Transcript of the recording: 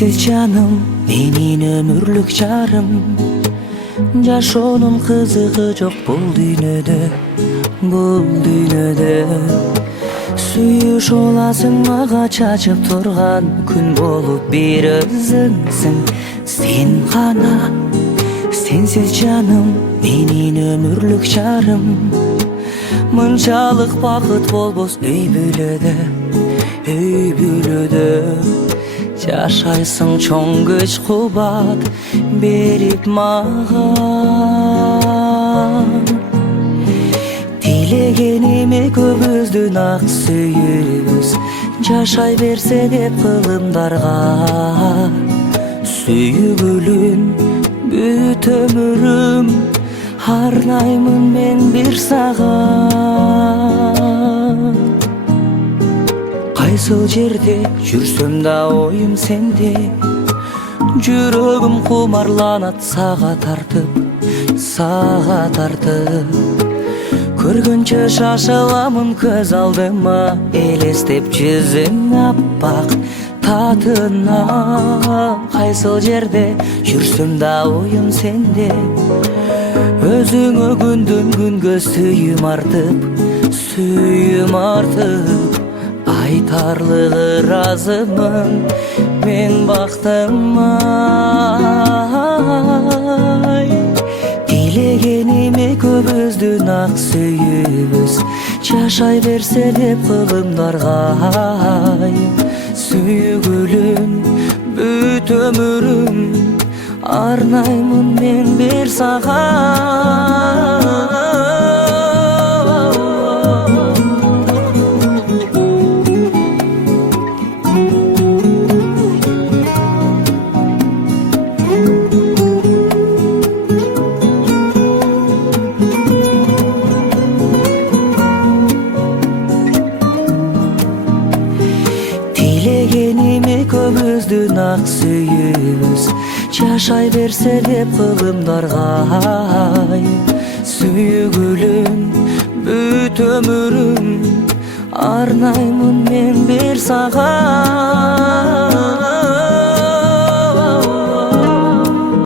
Sensiz canım menin ömürlük jarım. Жашоонун кызыгы жок бул дүйнөдө. Сүйүш оласың мага чачып турган күн болуп бир өзүңсүң сен гана. Сенсиз жаным менин ömürlük жарым. Мынчалык бакыт болбос үй бүлөдө. Жашайсың чоң күч кубат берип мага. Тилегениме көбүздүн ак сүйүүбүз жашай берсе деп кылымдарга. Сүйгүлүн бүт өмүрүм арнаймын мен бир сага. Кайсыл жерде жүрсөм да оюм сенде. Жүрөгүм кумарланат сага тартып. Көргөнчө шашыламын көз алдыма, элестеп жүзүң аппак татына. Кайсыл жерде жүрсөм да оюм сенде. Өзүңө күндөн күнгө сүйүм артып. Айтарлыгы разымын мен бактыма. Тилегениме көбүздүн ак сүйүүбүз жашай берсе деп кылымдарга. Сүйгүлүм бүт өмүрүм арнаймын мен бир сага. Тилегениме көбүздүн ак сүйүүбүз жашай берсе деп кылымдарга. Сүйгүлүм бүт өмүрүм арнаймын мен бир сага.